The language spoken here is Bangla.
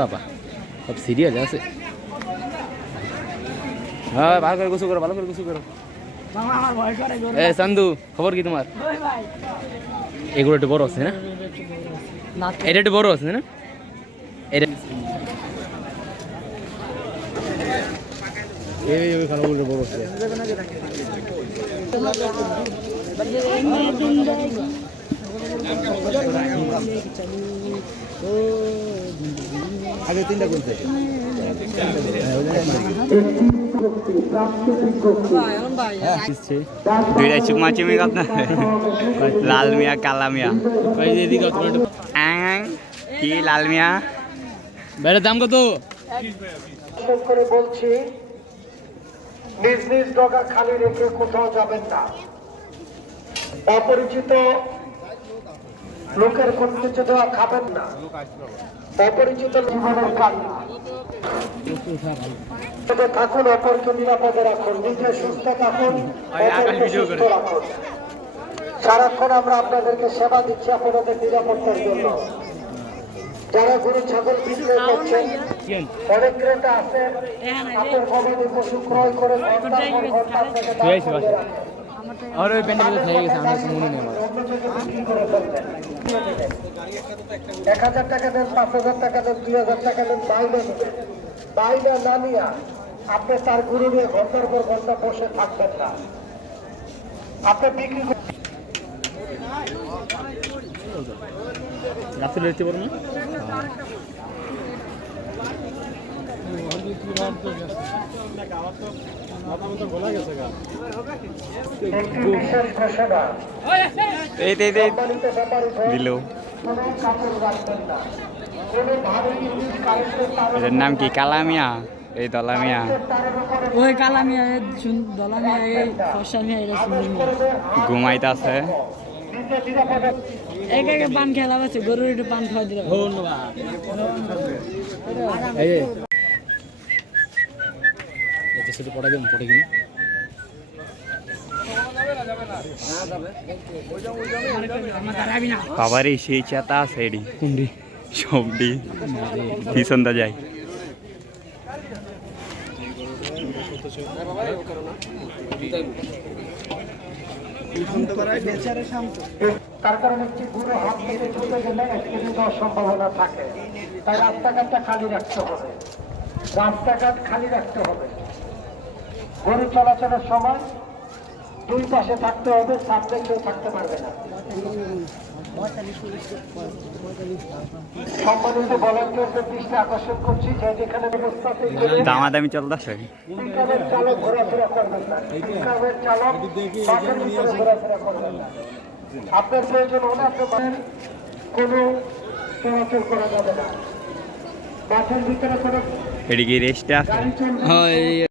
বাবা, সব সিরিয়াস আছে। হ্যাঁ ভালো করে গোসু করো, ভালো করে গোসু করো। এ সান্দু, খবর কি তোমার? এগুলো একটু বড় আছে না? এটা একটু বড় আছে না? এটা এই ওই খানাগুলো বড় আছে আগে তিনটা করতে কথা। লাল মিয়া কালা মিয়া। একটু। আং, কি লাল মিয়া? বেড়ার দাম কত? করে বলছি নিজ নিজ ডগা খালি রেখে কোথাও যাবেন না। অপরিচিত লোকের কর্তৃত্ব দেওয়া খাবেন না। অপরিচিত জীবনের কান্না। তবে থাকুন অপরকে নিরাপদে রাখুন নিজে সুস্থ থাকুন অপরকে সুস্থ রাখুন। সারাক্ষণ আমরা আপনাদেরকে সেবা দিচ্ছি আপনাদের নিরাপত্তার জন্য। যারা গরু ছাগল বিক্রয় করছেন অনেক ক্রেতা আছে আপনার গবাদি পশু ক্রয় করে পর ঘণ্টা আপনাকে দাম। আর ওই প্যান্ডেল থেকে গেছে আমার মনে নেই। এক হাজার টাকা দেন পাঁচ হাজার টাকা দেন দুই হাজার টাকা দেন বাইরে নেবেন বাইরে না নিয়া আপনি তার গুরু নিয়ে ঘণ্টার পর ঘণ্টা বসে থাকবেন না। আপনি বিক্রি পারব না একটি বিশেষ ঘোষণা এই এই এই সম্মানিত ব্যাপারী ভাই, দিল কোনো কাপড় রাখবেন না কোনো ভারী জিনিস কারেন্টের তারের এটার নাম কি? কালামিয়া? এই দলা মিয়া তারের উপরে ওই কালা মিয়া এ দলা মিয়া এই ফর্সা মিয়া এটা সুন্দর নিজে নিরাপদে এক এক পান খেলা আছে গরুর একটু পান খাওয়া দিলাম এই শুধু পড়া গেম পড়ে কিনা? বাবারে সেই চেতা আছে এডি কুন্ডি? সবডি। পিছনটা যায়? তার কারণে একটি গুরু হাত থেকে গেলে সম্ভাবনা থাকে। তাই রাস্তাঘাটটা খালি রাখতে হবে। রাস্তাঘাট খালি রাখতে হবে। গরু চলাচলের সময় দুই পাশে থাকতে হবে সামনে কেউ থাকতে পারবে না। সম্মানিত ভলান্টিয়ারদের দৃষ্টি আকর্ষণ করছি যে যেখানে ব্যবস্থা আছে দামাদামি চলতেছে পিকআপের চালক ঘোরাফেরা করবেন না। পিকআপের চালক মাঠের ভিতরে ঘোরাফেরা করবেন না। আপনার প্রয়োজন হলে আপনি মাঠের কোনো চলাচল করা যাবে না। ভিতরে কোনো এদিকে আছে। হয়